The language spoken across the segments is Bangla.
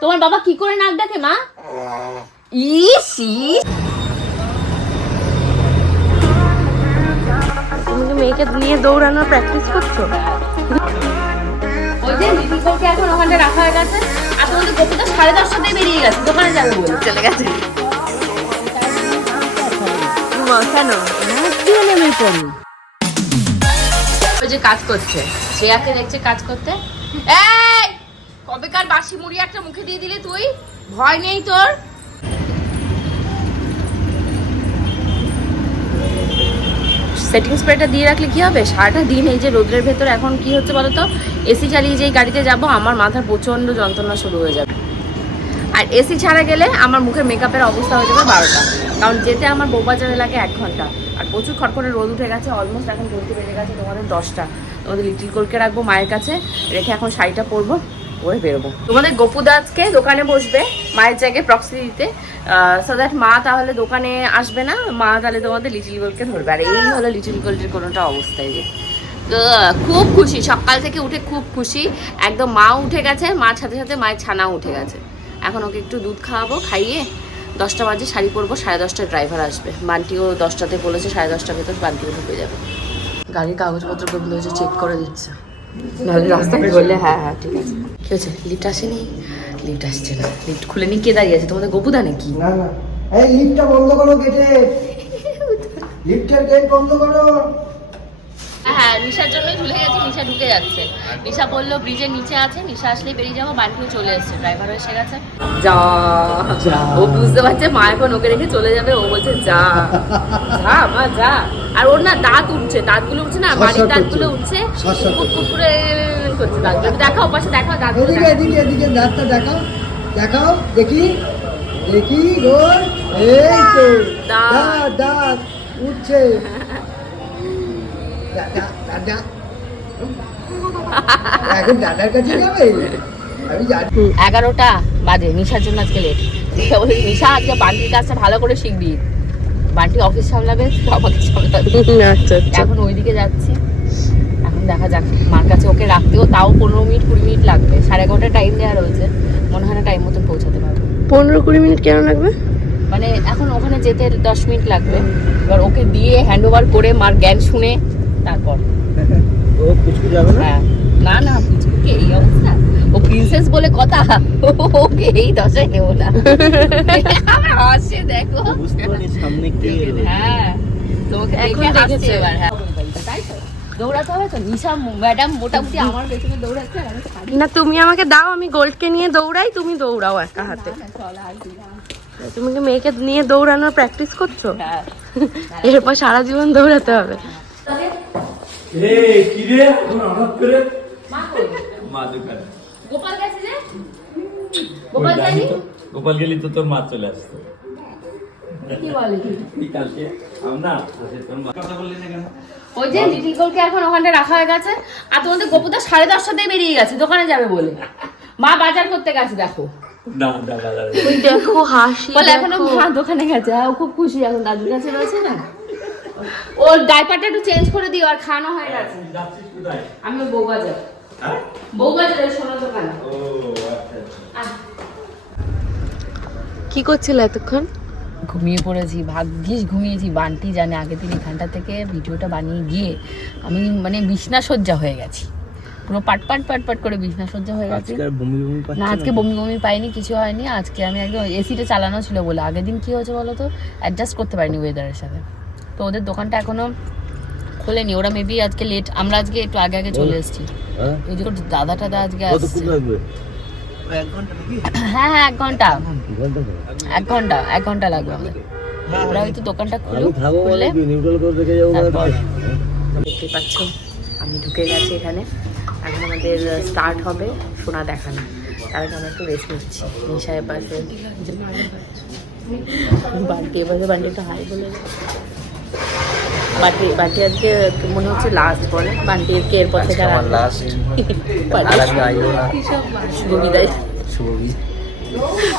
তোমার বাবা কি করে নাক ডাকে মা? ইস। তুমি কি মেয়েকে নিয়ে দৌড়ানোর প্র্যাকটিস করছ? ওই যে লিপিককে এখন ওখানে রাখা হয়ে গেছে। আর তোমাদের গোপুটা সাড়ে দশটাতেই বেরিয়ে গেছে। দোকানে যাবে বলে। চলে গেছে। কেন? নেমে পড়ি ওই যে কাজ করছে। শ্রেয়াকে দেখছে কাজ করতে। এই! কবেকার বাসি মুড়ি একটা মুখে দিয়ে দিলে তুই? ভয় নেই তোর? সেটিং স্প্রেটা দিয়ে রাখলে কি হবে? সারাটা দিন এই যে রোদ্রের ভেতর এখন কি হচ্ছে বলো তো এসি চালিয়ে যেই গাড়িতে যাব, আমার মাথার প্রচণ্ড যন্ত্রণা শুরু হয়ে যাবে। আর এসি ছাড়া গেলে আমার মুখের মেকআপের অবস্থা হয়ে যাবে বারোটা। কারণ যেতে আমার বৌবাজারে লাগে এক ঘণ্টা। আর প্রচুর খটখটে রোদ উঠে গেছে অলমোস্ট এখন ঘুরতে বেড়ে গেছে তোমাদের দশটা। তোমাদের লিটিল কোলকে রাখব মায়ের কাছে, রেখে এখন শাড়িটা পরবো। পরে বেরোবো। তোমাদের গোপুদা আজকে দোকানে বসবে মায়ের জায়গায় প্রক্সি দিতে। সো দ্যাট মা তাহলে দোকানে আসবে না মা তাহলে তোমাদের লিটিল গোলকে ধরবে। আর এই হলো লিটিল গোল্ডের কোনোটা অবস্থায় যে। খুব খুশি সকাল থেকে উঠে খুব খুশি। একদম মা উঠে গেছে মার সাথে সাথে মায়ের ছানা উঠে গেছে। এখন ওকে একটু দুধ খাওয়াবো খাইয়ে দশটা বাজে শাড়ি পরবো সাড়ে দশটায় ড্রাইভার আসবে। বান্টিও দশটাতে বলেছে সাড়ে দশটার ভেতর বান্টিও ঢুকে যাবে। গাড়ির কাগজপত্রগুলো হচ্ছে চেক করে দিচ্ছে। নাহলে রাস্তায় বললে হ্যাঁ হ্যাঁ ঠিক আছে। কি হয়েছে? লিফট আসেনি? লিফট আসছে না। লিফট খুলে নিয়ে কে দাঁড়িয়ে আছে? তোমাদের গপুদা নাকি? না না। এই লিফটটা বন্ধ করো গেটে লিফটের গেট বন্ধ করো। হ্যাঁ নিশার জন্যই ঝুলে গেছে নিশা ঢুকে যাচ্ছে। নিশা বলল ব্রিজের নিচে আছে নিশা আসলেই বেরিয়ে যাব বান্টিও চলে এসছে ড্রাইভার এসে গেছে। যা। ও বুঝতে পারছে মা এখন ওকে রেখে চলে যাবে ও বলছে যা যা মা যা। আর ওর না দাঁত উঠছে দাঁতগুলো উঠছে না বাড়ির দাঁতগুলো উঠছে। কুকুরে করছে। দাঁতগুলো। দেখাও পাশে দেখাও দাঁতগুলো এদিকে এদিকে দাঁতটা দেখাও দেখাও দেখি দেখি গোল এই তো। দাঁত। দাঁত দাঁত উঠছে। দা- দা- দাদা। এখন দাদার কাছে যাবে? এগারোটা বাজে নিশার জন্য আজকে লেট নিশা বলে নিশা আজকে বান্টির কাজটা ভালো করে শিখবি। বান্টি অফিস সামলাবে আমাকে সামলাবে। আচ্ছা আচ্ছা। এখন ওইদিকে যাচ্ছি। এখন দেখা যাক মার কাছে ওকে রাখতেও তাও পনেরো মিনিট কুড়ি মিনিট লাগবে। সাড়ে এগারোটা টাইম দেওয়া রয়েছে। মনে হয় না টাইম মতন পৌঁছাতে পারব। পনেরো কুড়ি মিনিট কেন লাগবে? মানে এখন ওখানে যেতে দশ মিনিট লাগবে। এবার ওকে দিয়ে হ্যান্ড ওভার করে মার জ্ঞান শুনে তারপর। ও যাবে হ্যাঁ। না না পুচকুকে এই অবস্থা। ও প্রিন্সেস বলে কথা। ওকে এই দশায় নেব না। আমার দেখো। সামনে হ্যাঁ তোমাকে দেখে হাসছে এবার হ্যাঁ। তাই তো? দৌড়াতে হবে তো? নিশা ম্যাডাম মোটামুটি আমার পেছনে দৌড়াচ্ছে না তুমি আমাকে দাও আমি গোল্ডকে নিয়ে দৌড়াই তুমি দৌড়াও একা হাতে। না, না। তুমি কি মেয়েকে নিয়ে দৌড়ানোর প্র্যাকটিস করছ? হ্যাঁ। এরপর সারা জীবন দৌড়াতে হবে। এই কি রে? এখন হঠাৎ করে? মা কই? মা দোকানে। গোপাল গেছে যে? গোপাল যায়নি? গোপাল গেলি তো তোর মা চলে আসতো কি বলে? তুই কালকে? আমরা তোর মা। কথা বললি না কেন? ওই যে লিটিল গোলকে এখন ওখানে রাখা হয়ে গেছে আর তোমাদের গোপুদা সাড়ে বেরিয়ে গেছে দোকানে যাবে বলে। মা বাজার করতে গেছে দেখো। দেখো হাসি বলে এখনও মা দোকানে গেছে ও খুব খুশি এখন দাদুর কাছে রয়েছে না? ওর ডাইপারটা একটু চেঞ্জ করে দিও আর খাওয়ানো হয়ে যাচ্ছিস কোথায়? আমি বউবাজার হ্যাঁ? বউবাজারের সোনার দোকানে। ও আচ্ছা আচ্ছা। কি করছিল এতক্ষণ? ঘুমিয়ে পড়েছি ভাগ্যিস ঘুমিয়েছি। বান্টি জানে আগের দিন এখানটা থেকে ভিডিওটা বানিয়ে গিয়ে আমি মানে বিছনা সজ্জা হয়ে গেছি। পুরো পাট পাট পাট পাট করে বিছনা সজ্জা হয়ে গেছে। বমি বমি না আজকে বমি বমি পাইনি কিছু হয়নি। আজকে আমি একদম এসিটা চালানো ছিল বলে। আগের দিন কি হয়েছে বলো তো? অ্যাডজাস্ট করতে পারিনি ওয়েদারের সাথে। তো ওদের দোকানটা এখনও খোলেনি। ওরা মেবি আজকে লেট আমরা আজকে একটু আগে আগে চলে এসেছি। ওই যে ওর দাদা টাদা আজকে আসছে। হ্যাঁ হ্যাঁ এক ঘণ্টা। ঘণ্টা এক ঘণ্টা এক ঘণ্টা লাগবে আমাদের। ওরা হয়তো দোকানটা খুলুক খুললে নিউট্রাল করে রেখে যাব তারপর। দেখতে পাচ্ছ আমি ঢুকে গেছি এখানে। এখন আমাদের স্টার্ট হবে সোনা দেখানো। তার আগে আমরা একটু রেস্ট নিচ্ছি। নিশায় পাশে বান্টি এবারে বান্টি একটু হাই বলে দে। বান্টি বান্টি আজকে মনে হচ্ছে লাস্ট বলে বান্টিকে এরপর থেকে আর। বান্টি। শুভ বিদায়।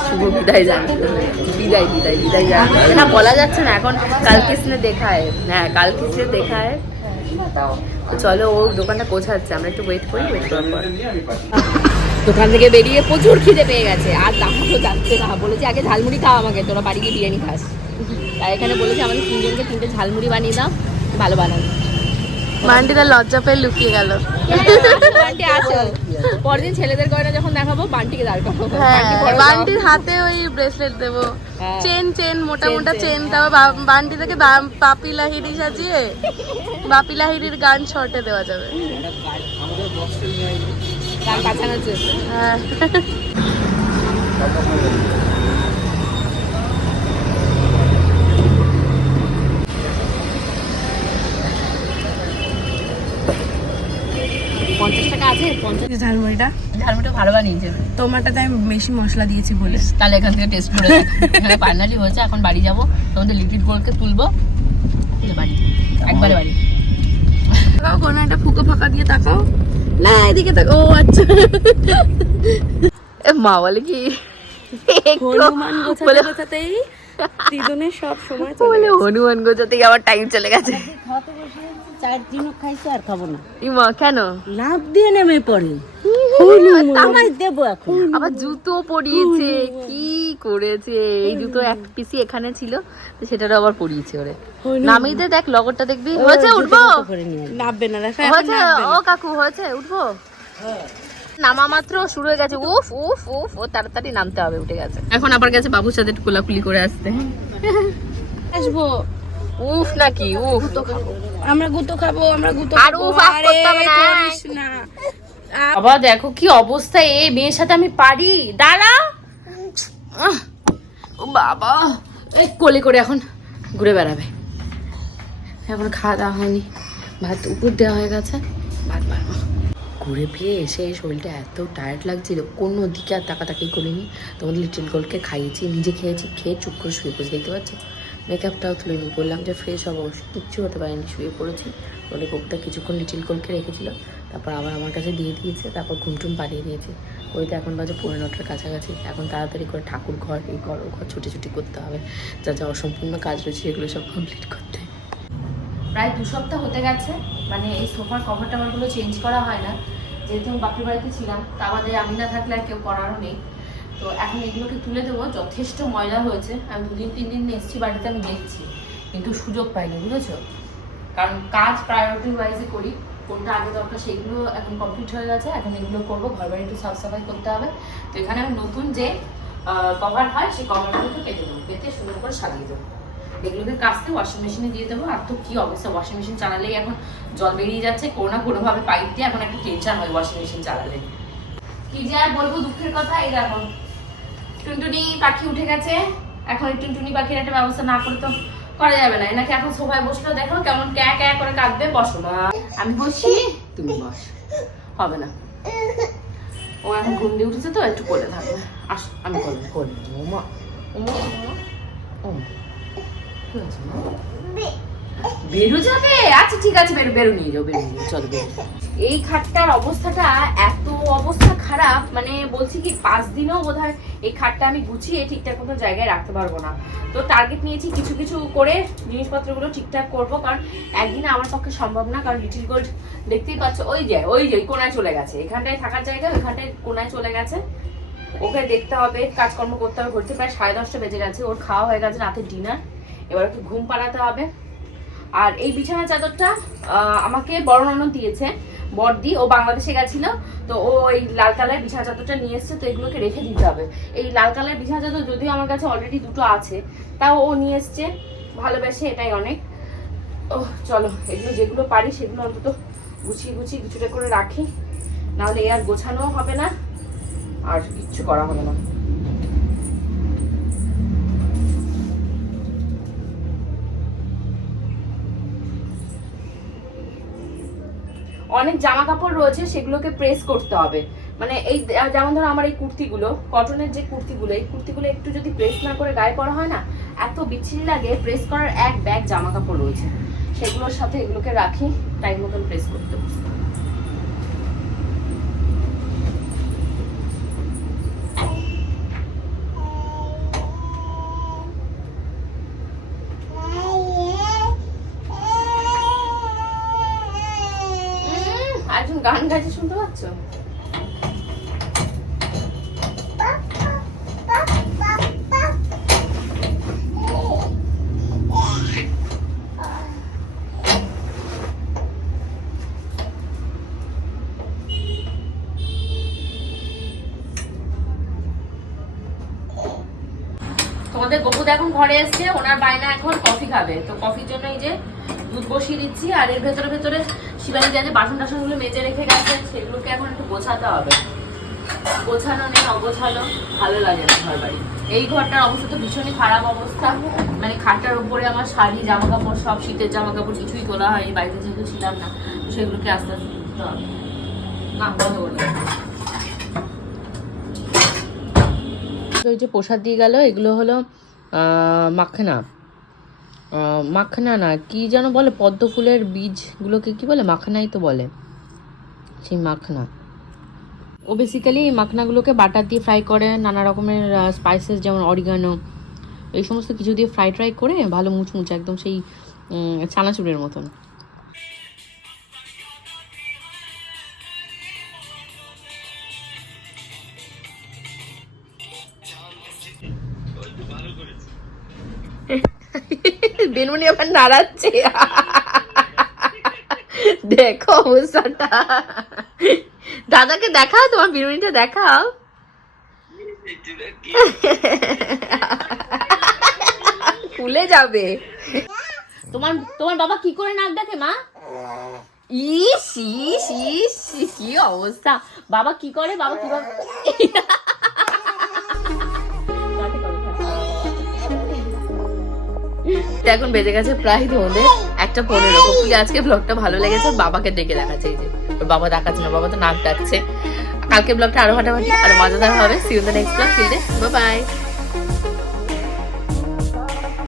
শুভ বিদায় জানি। বিদায় বিদায় বিদায় জানি। না বলা যাচ্ছে না এখন কাল কৃষ্ণে দেখায়। হ্যাঁ কাল কৃষ্ণে দেখায় চলো ও দোকানটা গোছাচ্ছে আমরা একটু ওয়েট করি ওয়েট করার পর। দোকান থেকে বেরিয়ে প্রচুর খিদে পেয়ে গেছে। আর দাঁড়ানো যাচ্ছে না। বলেছে আগে ঝালমুড়ি খাও আমাকে তোরা বাড়ি গিয়ে বিরিয়ানি খাস। তাই এখানে বলেছে আমাদের তিনজনকে তিনটে ঝালমুড়ি বানিয়ে দাও ভালো বানানো বান্টি তার লজ্জা পেয়ে লুকিয়ে গেল। বান্টি আসো পরদিন ছেলেদের গয়না যখন দেখাবো বান্টিকে দাঁড় করাবো। হ্যাঁ। বান্টির হাতে ওই ব্রেসলেট দেবো। হ্যাঁ। চেন চেন মোটা মোটা চেন, তাও বান্টি থেকে পাপি লাহিড়ি সাজিয়ে বাপি লাহিড়ির গান শর্টে দেওয়া যাবে। গান বাঁচানোর জন্য। ঝালমুড়িটা? ঝালমুড়িটা ভালো বানিয়েছে। তোমারটাতে আমি বেশি মশলা দিয়েছি বলে। তাহলে এখান থেকে টেস্ট করে এখানে ফাইনালি হয়েছে এখন বাড়ি যাব। তোমাদের লিকুইড গোলকে তুলবো। তুলে বাড়ি একবারে বাড়ি। কোনো একটা ফুকো ফাঁকা দিয়ে তাকাও। না এদিকে তাকাও ও আচ্ছা এ মা বলে কি হনুমান গোছাতে গোছাতেই দিদুনের সব সময় বলে হনুমান গোছাতে গিয়ে আমার টাইম চলে গেছে। চার খাইছে আর খাব না। ইমা কেন? লাভ দিয়ে নেমে পড়ে। আমায় দেবো এখন। আবার জুতো পরিয়েছে কি করেছে? এই জুতো এক পিসি এখানে ছিল তো সেটারও আবার পরিয়েছে ওরে। নামিয়ে দে দেখ লগরটা দেখবি। হয়েছে উঠবো? নাববে না দেখো হয়েছে? ও কাকু হয়েছে উঠবো? নামা মাত্র শুরু হয়ে গেছে। উফ উফ উফ ও তাড়াতাড়ি নামতে হবে উঠে গেছে। এখন আবার গেছে বাবুর সাথে একটু কোলাকুলি করে আসতে। আসব। উফ নাকি উফ। তো খাব। আমরা গুতো খাব আমরা গুতো আর উফ করতে হবে না। বাবা দেখো কি অবস্থা। এই মেয়ের সাথে আমি পারি। দাঁড়া। আহ, ও বাবা। এই কোলে করে এখন ঘুরে বেড়াবে। এখন খাওয়া দাওয়া হয়নি। ভাত উপর দেওয়া হয়ে গেছে। ভাত বাড়বো ঘুরে ফিরে এসে শরীরটা এত টায়ার্ড লাগছিল, কোনো দিকে আর তাকাতাকি করিনি। তোমাদের লিটিল গোলকে খাইয়েছি, নিজে খেয়েছি, খেয়ে চুপ করে শুয়ে পড়েছি, দেখতে পাচ্ছ? মেকআপটাও তুলে নিই বললাম যে ফ্রেশ হব কিচ্ছু হতে পারেনি, শুয়ে পড়েছি। বলে কোকটা কিছুক্ষণ লিটিল গোলকে রেখেছিল, তারপর আবার আমার কাছে দিয়ে দিয়েছে, তারপর ঘুমটুম পাঠিয়ে দিয়েছে। ওইটা এখন বাজে পনেরো নটার কাছাকাছি, এখন তাড়াতাড়ি করে ঠাকুর ঘর, এই ঘর ও ঘর ছুটি ছুটি করতে হবে। যা যা অসম্পূর্ণ কাজ রয়েছে এগুলো সব কমপ্লিট করতে প্রায় দু সপ্তাহ হতে গেছে মানে এই সোফার কভার টাভারগুলো চেঞ্জ করা হয় না। যেহেতু আমি বাপের বাড়িতে ছিলাম, তা আমাদের আমি না থাকলে আর কেউ করারও নেই। তো এখন এগুলোকে তুলে দেবো, যথেষ্ট ময়লা হয়েছে। আমি দুদিন, তিন দিন এসেছি, বাড়িতে আমি দেখছি, কিন্তু সুযোগ পাইনি, বুঝেছ? কারণ কাজ প্রায়োরিটি ওয়াইজে করি, কোনটা আগে দরকার সেগুলো এখন কমপ্লিট হয়ে গেছে। এখন এগুলো করব, ঘর বাড়ি একটু সাফ সাফাই করতে হবে। তো এখানে আমি নতুন যে কভার হয়, সেই কভারগুলোকে কেটে দেবো, কেটে সুন্দর করে সাজিয়ে দেবো। এগুলোকে কাচতে ওয়াশিং মেশিনে দিয়ে দেবো। আর তো কি অবস্থা? ওয়াশিং মেশিন চালালেই এখন জল বেরিয়ে যাচ্ছে কোনো না কোনোভাবে পাইপ দিয়ে এখন একটু টেনশন হয় ওয়াশিং মেশিন চালালে। কি যে আর বলব দুঃখের কথা এই দেখো। টুনটুনি পাখি উঠে গেছে। এখন এই টুনটুনি পাখির একটা ব্যবস্থা না করে তো করা যাবে না। এনাকে এখন সোফায় বসলেও দেখো কেমন ক্যা ক্যা করে কাঁদবে। বসো না আমি বসি তুমি বস। হবে না। ও এখন ঘুম দিয়ে উঠেছে তো একটু কোলে থাকবে আস আমি কোলে কোলে ওমা ওমা ওমা ওমা কি হয়েছে মা? বেরো যাবে? আচ্ছা ঠিক আছে, বেরো বেরো, নিয়ে যাও, বেরো, নিয়ে চলো, বেরো। এই খাটটার অবস্থাটা এত অবস্থা খারাপ মানে বলছি কি, পাঁচ দিনেও বোধহয় এই খাটটা আমি গুছিয়ে ঠিকঠাক মতো জায়গায় রাখতে পারব না। তো টার্গেট নিয়েছি কিছু কিছু করে জিনিসপত্রগুলো ঠিকঠাক করব, কারণ একদিনে আমার পক্ষে সম্ভব না, কারণ লিটিল গোল্ড দেখতেই পাচ্ছ, ওই যে ওই যে কোনায় চলে গেছে। এখানটায় থাকার জায়গায় ওইখানটায় কোনায় চলে গেছে। ওকে দেখতে হবে, কাজকর্ম করতে হবে, ঘুরতে প্রায় সাড়ে দশটা বেজে গেছে, ওর খাওয়া হয়ে গেছে রাতের ডিনার এবার ওকে ঘুম পাড়াতে হবে। আর এই বিছানা চাদরটা আমাকে বড় ননদ দিয়েছে, বড়দি, ও বাংলাদেশে গেছিল, তো ও এই লাল কালার বিছানা চাদরটা নিয়ে এসছে, তো এগুলোকে রেখে দিতে হবে। এই লাল কালার বিছানা চাদর যদিও আমার কাছে অলরেডি দুটো আছে, তাও ও নিয়ে এসছে, ভালোবেসে এটাই অনেক। ও চলো, এগুলো যেগুলো পারি সেগুলো অন্তত গুছিয়ে গুছিয়ে কিছুটা করে রাখি, নাহলে এ আর গোছানোও হবে না, আর কিচ্ছু করা হবে না। অনেক জামা কাপড় রয়েছে, সেগুলোকে প্রেস করতে হবে। মানে এই, যেমন ধরো আমার এই কুর্তিগুলো কটনের যে কুর্তিগুলো, এই কুর্তিগুলো একটু যদি প্রেস না করে গায়ে পরা হয় না, এত বিচ্ছিরি লাগে প্রেস করার এক ব্যাগ জামা কাপড় রয়েছে। সেগুলোর সাথে এগুলোকে রাখি টাইম মতন প্রেস করতে গান গাইছে, শুনতে পাচ্ছ? তোমাদের গোপুদ এখন ঘরে এসছে, ওনার বায়না এখন কফি খাবে। তো কফির জন্য এই যে দুধ বসিয়ে দিচ্ছি, আর এর ভেতরে ভেতরে শিবানী যা যে বাসন টাসনগুলো মেজে রেখে গেছে, সেগুলোকে এখন একটু গোছাতে হবে। গোছানো নেই, অগোছালো, ভালো লাগে না ঘর বাড়ি। এই ঘরটার অবস্থা তো ভীষণই খারাপ অবস্থা। মানে খাটটার উপরে আমার শাড়ি জামা কাপড় সব, শীতের জামা কাপড় কিছুই তোলা হয়নি বাড়িতে যেহেতু ছিলাম না সেগুলোকে আস্তে আস্তে হবে। ওই যে প্রসাদ দিয়ে গেল, এগুলো হলো মাখনা। মাখনা না, কি যেন বলে, পদ্ম ফুলের বীজগুলোকে কি বলে, মাখনাই তো বলে। সেই মাখনা। ও বেসিক্যালি এই মাখনাগুলোকে বাটার দিয়ে ফ্রাই করে, নানা রকমের স্পাইসেস যেমন অরিগানো এই সমস্ত কিছু দিয়ে ফ্রাই ট্রাই করে, ভালো মুচমুচ, একদম সেই চানাচুরের মতন। বেনুনি আবার নাড়াচ্ছে। দেখো অবস্থাটা। দাদাকে দেখাও তোমার বিনুনিটা দেখাও। ফুলে যাবে। তোমার তোমার বাবা কি করে নাক ডাকে মা? ইস ইস ইস ইস, কি অবস্থা। বাবা কি করে? বাবা কীভাবে এখন বেজে গেছে প্রায় ধরে একটা পনেরো। হopefully আজকে ব্লগটা ভালো লেগেছে বাবাকে ডেকে দেখাচ্ছে এই যে। বাবা দেখাচ্ছে না, বাবা তো নাক ডাকছে। কালকে ব্লগটা আরও ফাটাফাটি আরও মজাদার হবে। See you the next blog bye